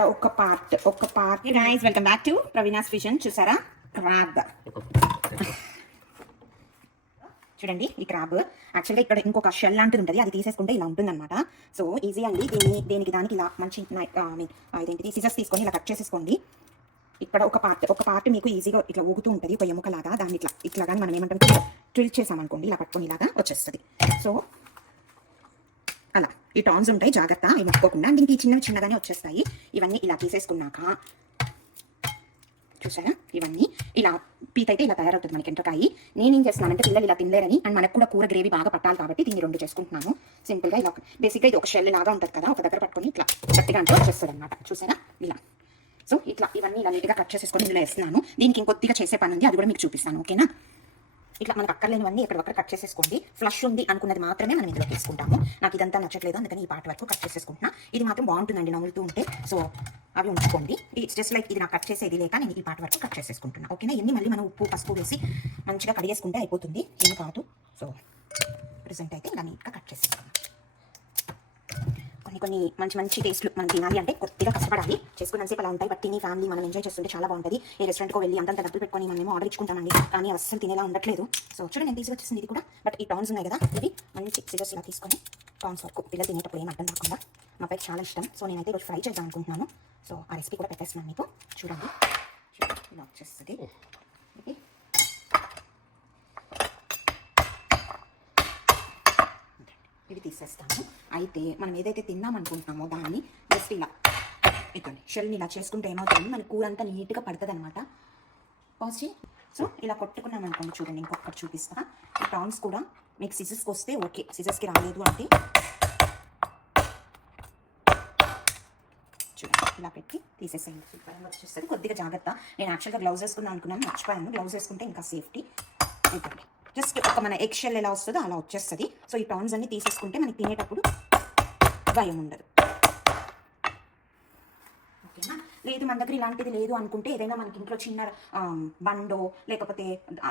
ఇక్కడ ఒక పార్ట్ ఒక part guys welcome back to Praveena's vision చూసారా? క్రాబ్ చూడండి ఈ క్రాబ్ యాక్చువల్గా ఇక్కడ ఇంకొక షెల్ లాంటిది ఉంటుంది. అది తీసేసుకుంటే ఇలా ఉంటుంది అనమాట సో ఈజీ అండి. దీన్ని దేనికి దానికి ఇలా మంచి ఇదేంటిది? సిజర్స్ తీసుకొని ఇలా కట్ చేసేసుకోండి. ఇక్కడ ఒక పార్ట్ ఒక పార్ట్ మీకు ఈజీగా ఇట్లా ఊగుతూ ఉంటుంది. ఒక ఎముకలాగా దాన్ని ఇట్లా ఇట్లా కానీ మనం ఏమంటాం? ట్రిల్ చేసామనుకోండి ఇలా పట్టుకొని ఇలాగా వచ్చేస్తుంది. సో అలా. ఈ టాన్స్ ఉంటాయి జాగ్రత్త. అవి ముట్టుకోకుండా దీనికి చిన్నవి చిన్నగానే వచ్చేస్తాయి. ఇవన్నీ ఇలా తీసేసుకున్నాక చూసారా? ఇవన్నీ ఇలా పీత అయితే ఇలా తయారవుతుంది మనకి ఎంటకాయి నేనేం చేస్తున్నానంటే పిల్లలు ఇలా తినలేరని అండ్ మనకు కూడా కూర గ్రేవీ బాగా పట్టాలి కాబట్టి దీన్ని రెండు చేసుకుంటున్నాను. సింపుల్గా ఇలా బేసిక్గా ఇది ఒక షెల్ లాగా ఉంటుంది కదా ఒక దగ్గర పట్టుకొని ఇట్లా గట్టిగా అంటే వచ్చేస్తుంది అనమాట చూసారా? ఇలా. సో ఇట్లా ఇవన్నీ ఇలా నీట్గా కట్ చేసేసుకొని ఇందులో వేస్తున్నాను. దీనికి ఇంకొద్దిగా చేసే పని ఉంది అది కూడా మీకు చూపిస్తాను ఓకేనా? ఇట్లా మనకు అక్కర్లేనివన్నీ ఎక్కడొక్కడ కట్ చేసేసుకోండి. ఫ్లష్ ఉంది అనుకున్నది మాత్రమే మనం ఇందులో తీసుకుంటాము. నాకు ఇదంతా నచ్చట్లేదు అందుకని ఈ పార్ట్ వరకు కట్ చేసేసుకుంటున్నా. ఇది మాత్రం బాగుంటుందండి నవ్వులుతూ ఉంటే. సో అవి ఉంచుకోండి. ఇట్స్ జస్ట్ లైక్ ఇది నాకు కట్ చేసేది లేక నేను ఈ పార్ట్ వరకు కట్ చేసేసుకుంటున్నా. ఓకేనా ఇన్ని మళ్ళీ మనం ఉప్పు పసుపు వేసి మంచిగా కడిగేసుకుంటే అయిపోతుంది. ఏమి కాదు. సో ప్రజెంట్ అయితే ఇలా నీట్గా కట్ చేసేసుకున్నాం. కొన్ని మంచి మంచి టేస్ట్లు మనం తినాలి అంటే కొద్దిగా కష్టపడాలి. చేసుకున్నంతసేపు అలా ఉంటాయి. బట్ తిని ఫ్యామిలీ మనం ఎంజాయ్ చేస్తుంటే చాలా బాగుంటుంది. ఏ రెస్టారెంట్కి వెళ్ళి అంతంత డబ్బులు పెట్టుకొని మనమేమో ఆర్డర్ ఇచ్చుకుంటామండి. కానీ అస్సలు తినేలా ఉండట్లేదు. సో చూడండి ఎంత ఈజీగా వచ్చేసింది ఇది కూడా. బట్ ఈ టాన్స్ ఉన్నాయి కదా ఇవి మంచి సిజర్స్ ఇలా తీసుకొని టాన్స్ వరకు పిల్లలు తినేటప్పుడు ఏం అర్థం కాకుండా మా పైకి చాలా ఇష్టం. సో నేనైతే ఈరోజు ఫ్రై చేద్దాం అనుకుంటున్నాను. సో ఆ రెసిపీ కూడా పెట్టేస్తున్నాను మీకు. చూడండి. చూడండి, ఇలా వచ్చేస్తుంది ఇది ఇవి తీసేస్తాను. అయితే మనం ఏదైతే తిన్నాం అనుకుంటున్నామో దాన్ని జస్ట్ ఇలా ఇక్కడి షెల్ని ఇలా చేసుకుంటే ఏమవుతుంది? మన కూర అంతా నీట్గా పడుతుంది అనమాట పాజిటివ్ సో ఇలా కొట్టుకున్నాం అనుకోండి చూడండి ఇంకొకటి చూపిస్తా. ఈ ప్రాన్స్ కూడా మీకు సిజెస్కి వస్తే ఓకే సిజెస్కి రాలేదు అంటే చూడండి ఇలా పెట్టి తీసేసేయండి. సూపర్గా వచ్చేస్తుంది. కొద్దిగా జాగ్రత్త. నేను యాక్చువల్గా గ్లౌజ్ వేసుకుందాం అనుకున్నాను మర్చిపోయాను. గ్లౌజ్ వేసుకుంటే ఇంకా సేఫ్టీ ఇదండి జస్ట్ ఒక మన ఎగ్ షెల్ ఎలా వస్తుందో అలా వచ్చేస్తుంది. సో ఈ ప్రాన్స్ అన్ని తీసేసుకుంటే మనకి తినేటప్పుడు భయం ఉండదు. ఓకేనా? లేదు మన దగ్గర ఇలాంటిది లేదు అనుకుంటే ఏదైనా మనకి ఇంట్లో చిన్న బండో లేకపోతే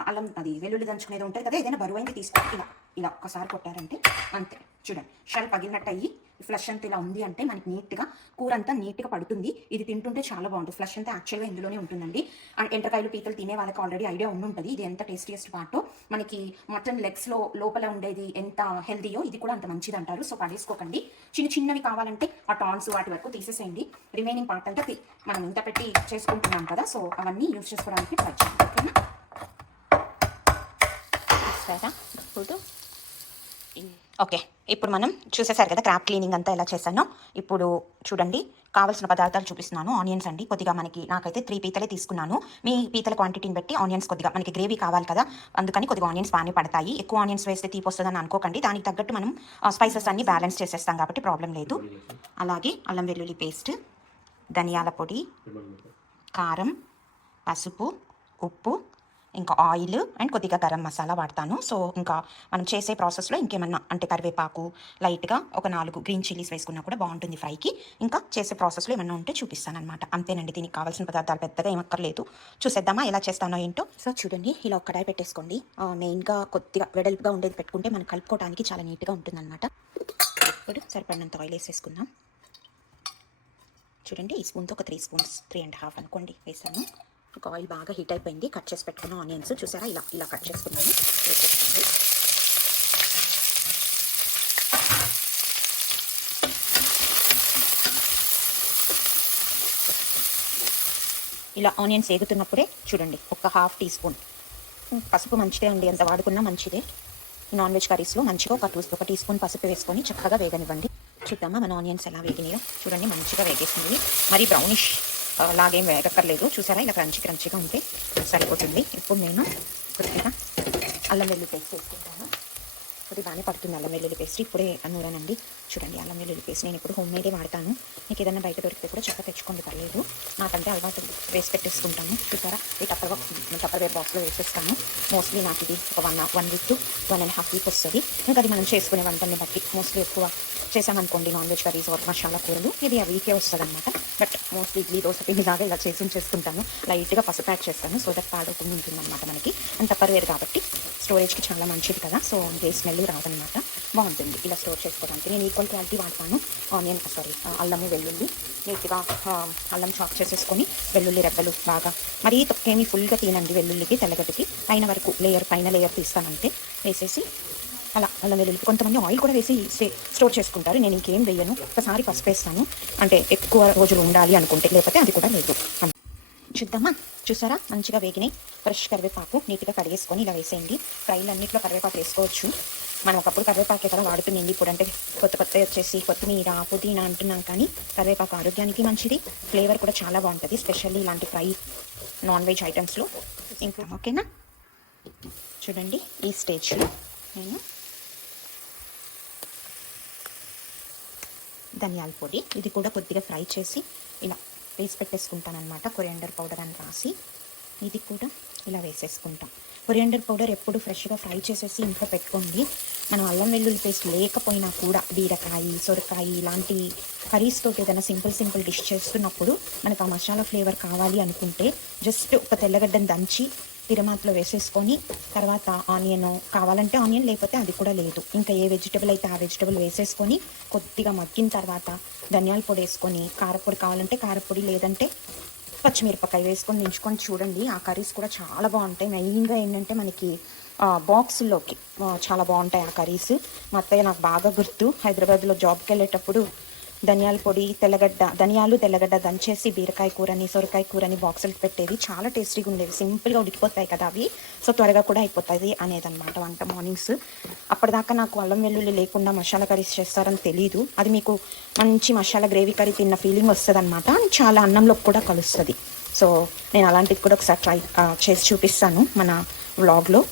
అల్లం అది వెల్లుల్లి దంచుకునేది ఉంటుంది కదా ఏదైనా బరువైంది తీసుకొని ఇలా ఇలా ఒకసారి కొట్టారంటే అంతే. చూడండి షల్ పగిలినట్టు అయ్యి ఫ్లష్ అంతా ఇలా ఉంది అంటే మనకి నీట్గా కూర అంతా నీట్గా పడుతుంది. ఇది తింటుంటే చాలా బాగుంటుంది. ఫ్లష్ అంతా యాక్చువల్గా ఇందులోనే ఉంటుందండి. అండ్ ఎంటకాయలు పీతలు తినే వాళ్ళకి ఆల్రెడీ ఐడియా ఉండుంటుంది. ఇది ఎంత టేస్టియస్ట్ పార్టో మనకి మటన్ లెగ్స్లో లోపల ఉండేది ఎంత హెల్దీయో ఇది కూడా అంత మంచిది అంటారు సో పడేసుకోకండి. చిన్న చిన్నవి కావాలంటే ఆ టాన్స్ వాటి వరకు తీసేసేయండి. రిమైనింగ్ పార్ట్ అంతా మనం ఇంత పెట్టి చేసుకుంటున్నాం కదా సో అవన్నీ యూజ్ చేసుకోవడానికి ట్రై చేయండి ఓకేనా? చూసారా? ఇప్పుడు ఓకే ఇప్పుడు మనం చూసేసారు కదా క్రాప్ క్లీనింగ్ అంతా ఎలా చేశానో. ఇప్పుడు చూడండి కావాల్సిన పదార్థాలు చూపిస్తున్నాను. ఆనియన్స్ అండి కొద్దిగా మనకి నాకైతే త్రీ పీతలే తీసుకున్నాను. మీ పీతల క్వాంటిటీని బట్టి ఆనియన్స్ కొద్దిగా మనకి గ్రేవీ కావాలి కదా. అందుకని కొద్దిగా ఆనియన్స్ బాగానే పడతాయి. ఎక్కువ ఆనియన్స్ వేస్తే తీపి వస్తుందని అనుకోకండి. దానికి తగ్గట్టు మనం స్పైసెస్ అన్ని బ్యాలెన్స్ చేసేస్తాం కాబట్టి ప్రాబ్లం లేదు. అలాగే అల్లం వెల్లుల్లి పేస్ట్ ధనియాల పొడి కారం పసుపు ఉప్పు ఇంకా ఆయిల్ అండ్ కొద్దిగా గరం మసాలా వాడతాను. సో ఇంకా మనం చేసే ప్రాసెస్లో ఇంకేమన్నా అంటే కరివేపాకు లైట్గా ఒక నాలుగు గ్రీన్ చిల్లీస్ వేసుకున్నా కూడా బాగుంటుంది ఫ్రైకి. ఇంకా చేసే ప్రాసెస్లో ఏమన్నా ఉంటే చూపిస్తాను అనమాట అంతేనండి దీనికి కావాల్సిన పదార్థాలు పెద్దగా ఏమక్కర్లేదు చూసేద్దామా ఎలా చేస్తానో ఏంటో? సో చూడండి ఇలా ఒక కడాయి పెట్టేసుకోండి. మెయిన్గా కొద్దిగా వెడల్పుగా ఉండేది పెట్టుకుంటే మనం కలుపుకోవడానికి చాలా నీట్గా ఉంటుందన్నమాట. ఇప్పుడు సరిపడినంత ఆయిల్ వేసేసుకుందాం. చూడండి ఈ స్పూన్తో ఒక three spoons three and half అనుకోండి వేసాను. ఒక ఆయిల్ బాగా హీట్ అయిపోయింది. కట్ చేసి పెట్టుకున్న ఆనియన్స్ చూసారా? ఇలా ఇలా కట్ చేసుకున్నాను. వేసేసుకోండి ఇలా ఆనియన్స్ వేగుతున్నప్పుడే చూడండి ఒక హాఫ్ టీ స్పూన్. పసుపు మంచిదే అండి ఎంత వాడుకున్నా మంచిదే. నాన్ వెజ్ కర్రీస్లో మంచిగా ఒక టూ ఒక టీ స్పూన్ పసుపు వేసుకొని చక్కగా వేగనివ్వండి. చూద్దామా మన ఆనియన్స్ ఎలా వేగినాయో? చూడండి మంచిగా వేగేసింది. మరి బ్రౌనిష్ లాగేం వేగక్కర్లేదు. చూసారా? ఇలా క్రంచి క్రంచిగా ఉంటే సరిపోతుంది. ఇప్పుడు నేను కొద్దిగా అల్లం వెల్లుల్లి పేస్ట్ వేసుకుంటాను. కొద్దిగా బాగానే పడుతుంది అల్లం వెల్లుల్లి పేస్ట్. ఇప్పుడే నూరానండి. చూడండి అల్లం వెల్లుల్లి పేస్ట్. నేను ఇప్పుడు హోమ్ మేడే వాడతాను. మీకు ఏదైనా బయట దొరికితే కూడా చక్కగా తెచ్చుకోండి పర్లేదు. నాకంటే అలవాటు వేసి పెట్టేసుకుంటాను. చూసారా? ఈ టప్పర్ టప్పర్ వేర్ బాక్స్లో వేసేస్తాను. మోస్ట్లీ నాకు ఇది ఒక one one week two one and half week వస్తుంది. ఇంకా అది మనం చేసుకునే వంటల్ని బట్టి మోస్ట్లీ ఎక్కువ చేసామనుకోండి నాన్ వెజ్ కర్రీస్ ఒక మసాలా కూరలు ఇది ఆ వీకే వస్తుంది అనమాట బట్ మోస్ట్లీ ఇడ్లీ దోశ పిండి లాగా ఇలా చేసి చేసుకుంటాను. లైట్గా పసుపు యాడ్ చేస్తాను. సో దట్ పాడవకుండా ఉంటుంది అనమాట మనకి. అండ్ టప్పర్ కాబట్టి స్టోరేజ్కి చాలా మంచిది కదా. సో ఏ స్మెల్ రాదనమాట బాగుంటుంది. ఇలా స్టోర్ చేసుకోవడానికి. నేను ఈక్వల్ క్వాలిటీ వాడతాను. ఆనియన్ సారీ అల్లము వెల్లుల్లి నీట్గా అల్లం చాప్ చేసేసుకొని వెల్లుల్లి రెబ్బలు బాగా మరీ తొక్కేమి ఫుల్గా తినండి వెల్లుల్లికి తెల్లగడ్డకి. పైన వరకు లేయర్ పైన లేయర్ తీస్తానంటే వేసేసి అలా అల్లం వెల్లుల్లి కొంతమంది ఆయిల్ కూడా వేసి స్టోర్ చేసుకుంటారు. నేను ఇంకేం వేయను. ఒకసారి పసుపు వేస్తాను. అంటే ఎక్కువ రోజులు ఉండాలి అనుకుంటే లేకపోతే అది కూడా లేదు. చూద్దామా? చూసారా? మంచిగా వేగినాయి. ఫ్రెష్ కరివేపాకు నీట్గా కడిగేసుకొని ఇలా వేసేయండి. ఫ్రైలు అన్నింటిలో కరివేపాకు వేసుకోవచ్చు. మనం ఒకప్పుడు కరివేపాకే కదా వాడుతుందండి ఇప్పుడు అంటే కొత్త కొత్త వచ్చేసి కొత్తిమీర పుదీనా అంటున్నాం కానీ కరివేపాకు ఆరోగ్యానికి మంచిది. ఫ్లేవర్ కూడా చాలా బాగుంటుంది స్పెషల్లీ ఇలాంటి ఫ్రై నాన్ వెజ్ ఐటమ్స్లో. ఇంకా ఓకేనా? చూడండి ఈ స్టేజ్లో నేను ధనియాల పొడి ఇది కూడా కొద్దిగా ఫ్రై చేసి ఇలా వేసి పెట్టేసుకుంటాను అనమాట కొరియాండర్ పౌడర్ అని రాసి. ఇది కూడా ఇలా వేసేసుకుంటాం. కొరియాండర్ పౌడర్ ఎప్పుడు ఫ్రెష్గా ఫ్రై చేసేసి ఇంట్లో పెట్టుకోండి. మనం అల్లం వెల్లుల్లి పేస్ట్ లేకపోయినా కూడా బీరకాయ సొరకాయ ఇలాంటి కర్రీస్ తోటి ఏదైనా సింపుల్ సింపుల్ డిష్ చేస్తున్నప్పుడు మనకు ఆ మసాలా ఫ్లేవర్ కావాలి అనుకుంటే జస్ట్ ఒక తెల్లగడ్డను దంచి తిరమాతలో వేసేసుకొని తర్వాత ఆనియన్ కావాలంటే ఆనియన్ లేకపోతే అది కూడా లేదు. ఇంకా ఏ వెజిటబుల్ అయితే ఆ వెజిటబుల్ వేసేసుకొని కొద్దిగా మగ్గిన తర్వాత ధనియాల పొడి వేసుకొని కారపొడి కావాలంటే కారపొడి లేదంటే పచ్చిమిరపకాయ వేసుకొని దించుకొని చూడండి. ఆ కర్రీస్ కూడా చాలా బాగుంటాయి. మెయిన్గా ఏంటంటే మనకి బాక్స్లోకి చాలా బాగుంటాయి ఆ కర్రీస్. మా అత్తయ్య నాకు బాగా గుర్తు. హైదరాబాద్లో జాబ్కి వెళ్ళేటప్పుడు ధనియాల పొడి తెల్లగడ్డ ధనియాలు తెల్లగడ్డ దంచేసి బీరకాయ కూరని సొరకాయ కూరని బాక్సులకు పెట్టేది. చాలా టేస్టీగా ఉండేవి. సింపుల్గా ఉడికిపోతాయి కదా అవి. సో త్వరగా కూడా అయిపోతుంది అనేదన్నమాట వంట మార్నింగ్స్ అప్పటిదాకా నాకు అల్లం వెల్లుల్లి లేకుండా మసాలా కర్రీస్ చేస్తారని తెలియదు అది మీకు మంచి మసాలా గ్రేవీ కర్రీ తిన్న ఫీలింగ్ వస్తుంది అనమాట చాలా అన్నంలో కూడా కలుస్తుంది. సో నేను అలాంటిది కూడా ఒకసారి ట్రై చేసి చూపిస్తాను మన వ్లాగ్లో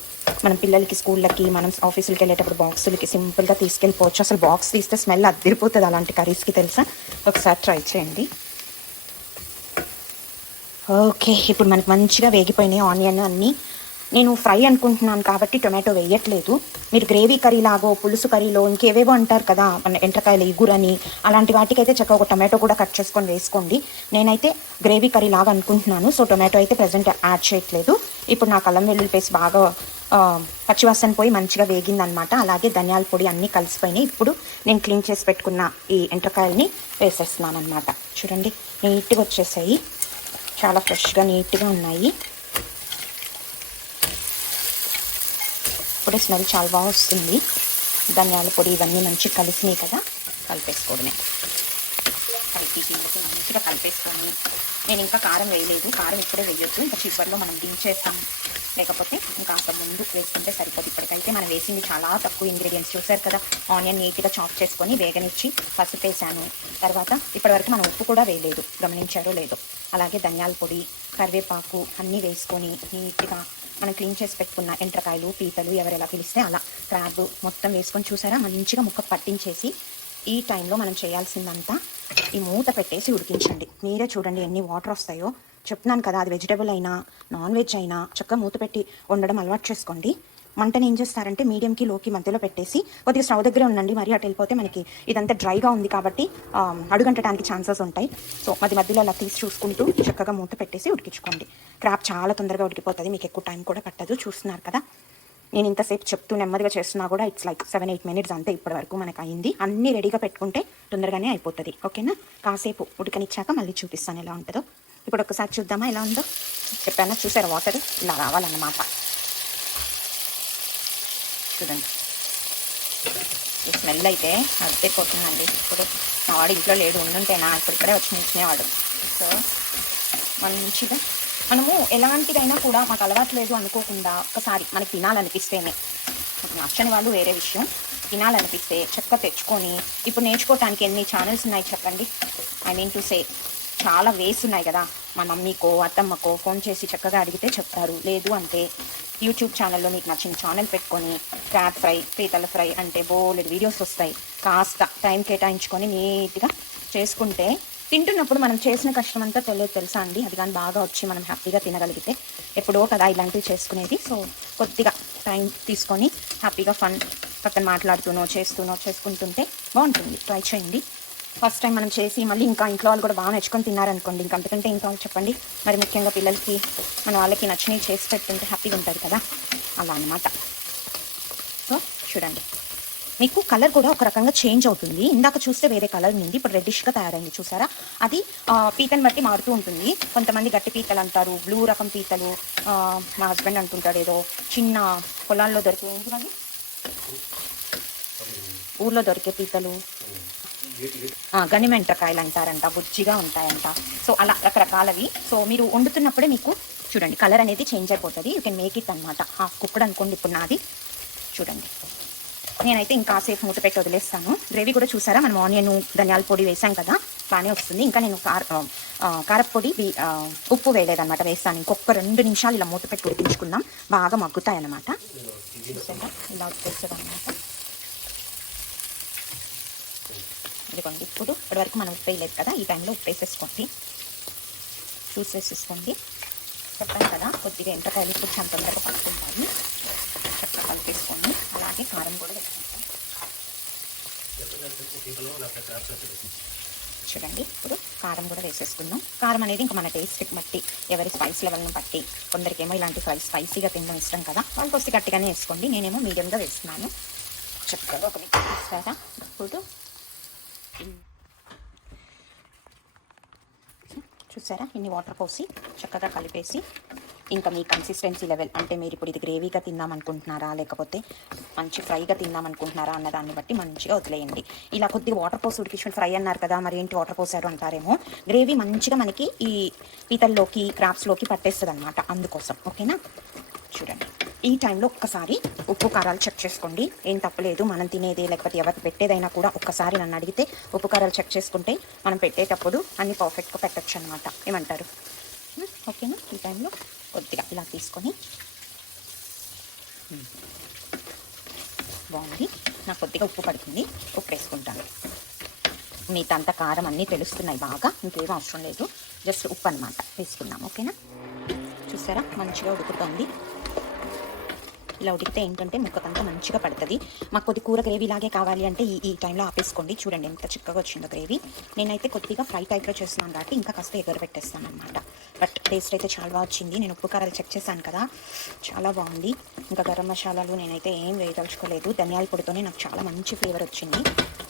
మనం పిల్లలకి స్కూళ్ళకి మనం ఆఫీసులకి వెళ్ళేటప్పుడు బాక్సులకి సింపుల్గా తీసుకెళ్ళిపోవచ్చు. అసలు బాక్స్ తీస్తే స్మెల్ అద్దరిపోతుంది అలాంటి కర్రీస్కి తెలుసా? ఒకసారి ట్రై చేయండి. ఓకే ఇప్పుడు మనకు మంచిగా వేగిపోయినాయి ఆనియన్ అన్నీ. నేను ఫ్రై అనుకుంటున్నాను కాబట్టి టొమాటో వేయట్లేదు. మీరు గ్రేవీ కర్రీ లాగో పులుసు కర్రీలో ఇంకేవేవో అంటారు కదా మన ఇగురని అలాంటి వాటికైతే చక్కగా ఒక టొమాటో కూడా కట్ చేసుకొని వేసుకోండి. నేనైతే గ్రేవీ కర్రీ లాగా అనుకుంటున్నాను సో టొమాటో అయితే ప్రజెంట్ యాడ్ చేయట్లేదు. ఇప్పుడు నాకు అల్లం వెల్లుల్లి పేస్ట్ బాగా పచ్చివాసన పోయి మంచిగా వేగిందనమాట అలాగే ధనియాల పొడి అన్నీ కలిసిపోయినాయి. ఇప్పుడు నేను క్లీన్ చేసి పెట్టుకున్న ఈ ఎండ్రకాయల్ని వేసేస్తున్నాను అనమాట చూడండి నీట్గా వచ్చేసాయి. చాలా ఫ్రెష్గా నీట్గా ఉన్నాయి. ఇప్పుడే స్మెల్ చాలా బాగా వస్తుంది. ధనియాల పొడి ఇవన్నీ మంచిగా కలిసినాయి కదా కలిపేసుకోవడమే. కలిపి మంచిగా కలిపేసుకొని నేను ఇంకా కారం వేయలేదు. కారం ఇప్పుడే వేయొద్దు. ఇంకా చివరిలో మనం దించేస్తాం. లేకపోతే ఇంకా ముందు వేసుకుంటే సరిపోదు. ఇప్పటికైతే మనం వేసింది చాలా తక్కువ ఇంగ్రీడియంట్స్ చూసారు కదా ఆనియన్ నీట్గా చాప్ చేసుకొని వేగనిచ్చి పసుపు వేసాను. తర్వాత ఇప్పటివరకు మనం ఉప్పు కూడా వేయలేదు గమనించారో లేదో. అలాగే ధనియాల పొడి కరివేపాకు అన్నీ వేసుకొని నీట్గా మనం క్లీన్ చేసి పెట్టుకున్న ఎంట్రకాయలు పీతలు ఎవరు ఎలా పిలిస్తే అలా క్రాబ్ మొత్తం వేసుకొని చూసారా? మంచిగా ముక్క పట్టించేసి ఈ టైంలో మనం చేయాల్సిందంతా ఈ మూత పెట్టేసి ఉడికించండి. మీరే చూడండి ఎన్ని వాటర్ వస్తాయో. చెప్తున్నాను కదా అది వెజిటేబుల్ అయినా నాన్ వెజ్ అయినా చక్కగా మూత పెట్టి వండడం అలవాటు చేసుకోండి. మంటని ఏం చేస్తారంటే మీడియంకి లోకి మధ్యలో పెట్టేసి కొద్దిగా స్టవ్ దగ్గరే ఉండండి. మరి అటు వెళ్ళిపోతే మనకి ఇదంతా డ్రైగా ఉంది కాబట్టి అడుగంటడానికి ఛాన్సెస్ ఉంటాయి. సో మధ్య మధ్యలో అలా తీసి చూసుకుంటూ చక్కగా మూత పెట్టేసి ఉడికించుకోండి. క్రాప్ చాలా తొందరగా ఉడికిపోతుంది. మీకు ఎక్కువ టైం కూడా పట్టదు. చూస్తున్నారు కదా. నేను ఇంతసేపు చెప్తూ నెమ్మదిగా చేస్తున్నా కూడా it's like seven eight minutes అంతే ఇప్పటి వరకు మనకు అయింది. అన్నీ రెడీగా పెట్టుకుంటే తొందరగానే అయిపోతుంది. ఓకేనా? కాసేపు ఉడకనిచ్చాక మళ్ళీ చూపిస్తాను ఎలా ఉంటుందో. ఇప్పుడు ఒకసారి చూద్దామా ఎలా ఉందో? చెప్పానా చూసారా వాటర్ ఇలా రావాలన్నమాట. చూడండి. ఈ స్మెల్ అయితే అద్దెపోతుందండి ఇప్పుడు మా వాడు ఇంట్లో లేడు ఉండుంటేనా? ఇప్పుడిక్కడే వచ్చి నిలిచినవాడు సో మంచిగా మనము ఎలాంటిదైనా కూడా మాకు అలవాటు లేదు అనుకోకుండా ఒకసారి మనకి తినాలనిపిస్తేనే. నచ్చని వాళ్ళు వేరే విషయం. తినాలనిపిస్తే చక్కగా తెచ్చుకొని ఇప్పుడు నేర్చుకోవటానికి ఎన్ని ఛానల్స్ ఉన్నాయి చెప్పండి? ఐ మీన్ టు సే చాలా వేస్ ఉన్నాయి కదా. మా మమ్మీకో అత్తమ్మకో ఫోన్ చేసి చక్కగా అడిగితే చెప్తారు. లేదు అంటే యూట్యూబ్ ఛానల్లో మీకు నచ్చిన ఛానల్ పెట్టుకొని క్రాబ్ ఫ్రై పీతల ఫ్రై అంటే బోలెడు వీడియోస్ వస్తాయి. కాస్త టైం కేటాయించుకొని నీట్గా చేసుకుంటే తింటున్నప్పుడు మనం చేసిన కష్టం అంతా తెలియదు తెలుసా అండి? అది కానీ బాగా వచ్చి మనం హ్యాపీగా తినగలిగితే ఎప్పుడో కదా ఇలాంటివి చేసుకునేది. సో కొద్దిగా టైం తీసుకొని హ్యాపీగా ఫన్ పక్కన మాట్లాడుతూనో చేస్తూనో చేసుకుంటుంటే బాగుంటుంది. ట్రై చేయండి. ఫస్ట్ టైం మనం చేసి మళ్ళీ ఇంకా ఇంట్లో వాళ్ళు కూడా బాగా నచ్చుకొని తిన్నారనుకోండి. ఇంకా అంతకంటే ఇంకా చెప్పండి. మరి ముఖ్యంగా పిల్లలకి మన వాళ్ళకి నచ్చినవి చేసి పెట్టుకుంటే హ్యాపీగా ఉంటుంది కదా? అలా అనమాట సో చూడండి. మీకు కలర్ కూడా ఒక రకంగా చేంజ్ అవుతుంది. ఇందాక చూస్తే వేరే కలర్ ఉంది. ఇప్పుడు రెడ్డిష్గా తయారైంది. చూసారా? అది పీతను బట్టి మారుతూ ఉంటుంది. కొంతమంది గట్టి పీతలు అంటారు. బ్లూ రకం పీతలు మా హస్బెండ్ అంటుంటాడు ఏదో చిన్న పొలాల్లో దొరికే ఊర్లో దొరికే పీతలు. ఆ, గనిమెంట్రకాయలు అంటారంట బుజ్జిగా ఉంటాయంట. సో అలా రకరకాలవి. సో మీరు వండుతున్నప్పుడే మీకు చూడండి కలర్ అనేది చేంజ్ అయిపోతుంది. యూ కెన్ మేక్ ఇట్ అనమాట హాఫ్ కుక్కడ్ అనుకోండి ఇప్పుడు నాది. చూడండి. నేనైతే ఇంకా సేఫ్ మూత పెట్టి వదిలేస్తాను. గ్రేవీ కూడా చూసారా? మనం ఆనియన్ ధనియాల పొడి వేసాం కదా బాగానే వస్తుంది. ఇంకా నేను కార కారపొడి ఉప్పు వేయలేదన్నమాట వేస్తాను. ఇంకొక రెండు నిమిషాలు ఇలా మూత పెట్టి ఉడికించుకుందాం. బాగా మగ్గుతాయి ఇలా వచ్చేస్తుంది అనమాట ఇదిగోండి. ఇప్పుడు ఇప్పటివరకు మనం ఉప్పు వేయలేదు కదా ఈ టైంలో ఉప్పు వేసేసుకోండి. చూసేసేసుకోండి చెప్పాను కదా కొద్దిగా ఎంటకాయలు ఇప్పుడు చాలా తొందరగా పడుతుంటాయి. చక్కగా కలిపేసుకోండి. అలాగే కారం కూడా వేసుకుంటాం. చూడండి ఇప్పుడు కారం కూడా వేసేసుకుందాం. కారం అనేది ఇంకా మన టేస్ట్కి బట్టి ఎవరి స్పైస్ లెవెల్ని బట్టి కొందరికేమో ఇలాంటి ఫ్రై స్పైసీగా తినడం ఇష్టం కదా వాళ్ళకి వస్తే గట్టిగానే వేసుకోండి. నేనేమో మీడియంగా వేస్తున్నాను. చక్కగా ఒక మిక్స్ చేస్తారా ఇప్పుడు చూసారా? ఇన్ని వాటర్ పోసి చక్కగా కలిపేసి ఇంకా మీ కన్సిస్టెన్సీ లెవెల్ అంటే మీరు ఇప్పుడు ఇది గ్రేవీగా తిందాం అనుకుంటున్నారా లేకపోతే మంచి ఫ్రైగా తిందామనుకుంటున్నారా? అన్న దాన్ని బట్టి మంచిగా వదిలేయండి. ఇలా కొద్దిగా వాటర్ పోసి ఉడికించుకుని ఫ్రై అన్నారు కదా మరి ఏంటి వాటర్ పోసారు అంటారేమో? గ్రేవీ మంచిగా మనకి ఈ పీతల్లోకి క్రాప్స్లోకి పట్టేస్తుంది అనమాట అందుకోసం. ఓకేనా? చూడండి. ఈ టైంలో ఒక్కసారి ఉప్పు కారాలు చెక్ చేసుకోండి. ఏం తప్పలేదు మనం తినేది లేకపోతే ఎవరికి పెట్టేదైనా కూడా ఒక్కసారి నన్ను అడిగితే ఉప్పు కారాలు చెక్ చేసుకుంటే మనం పెట్టేటప్పుడు అన్ని పర్ఫెక్ట్గా పెట్టచ్చు అనమాట ఏమంటారు? ఓకేనా ఈ టైంలో కొద్దిగా ఇలా తీసుకొని. బాగుంది. నాకు కొద్దిగా ఉప్పు పడుతుంది. ఉప్పు వేసుకుంటాను. మిగతా అంత కారం అన్నీ తెలుస్తున్నాయి బాగా. ఇంకేం అవసరం లేదు. జస్ట్ ఉప్పు అనమాట వేసుకుందాం ఓకేనా చూసారా? మంచిగా ఉడుకుతుంది. ఇలా ఉడికితే ఏంటంటే ముక్కకంతా మంచిగా పడుతుంది. మాకు కొద్ది కూర గ్రేవీ లాగే కావాలి అంటే ఈ ఈ టైంలో ఆపేసుకోండి. చూడండి ఎంత చిక్కగా వచ్చిందో గ్రేవీ. నేనైతే కొద్దిగా ఫ్రై టైప్లో చేస్తున్నాను కాబట్టి ఇంకా కాస్త ఎగర పెట్టేస్తాను అనమాట బట్ టేస్ట్ అయితే చాలా వచ్చింది. నేను ఉప్పు కారాలు చెక్ చేశాను కదా. చాలా బాగుంది. ఇంకా గరం మసాలాలు నేనైతే ఏం వేయదలుచుకోలేదు. ధనియాల పొడితోనే నాకు చాలా మంచి ఫ్లేవర్ వచ్చింది.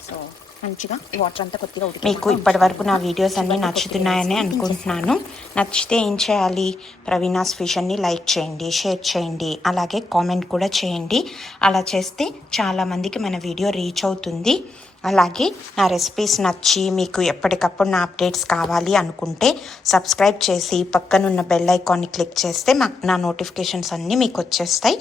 సో మంచిగా వాటర్ అంతా కొద్దిగా ఉడికి మీకు ఇప్పటి వరకు నా వీడియోస్ అన్నీ నచ్చుతున్నాయని అనుకుంటున్నాను. నచ్చితే ఏం చేయాలి? ప్రవీణాస్ ఫిషన్ని లైక్ చేయండి షేర్ చేయండి అలాగే కామెంట్ కూడా చేయండి. అలా చేస్తే చాలామందికి మన వీడియో రీచ్ అవుతుంది. అలాగే నా రెసిపీస్ నచ్చి మీకు ఎప్పటికప్పుడు నా అప్డేట్స్ కావాలి అనుకుంటే సబ్స్క్రైబ్ చేసి పక్కనున్న బెల్ ఐకాన్ని క్లిక్ చేస్తే మా నా నోటిఫికేషన్స్ అన్నీ మీకు వచ్చేస్తాయి.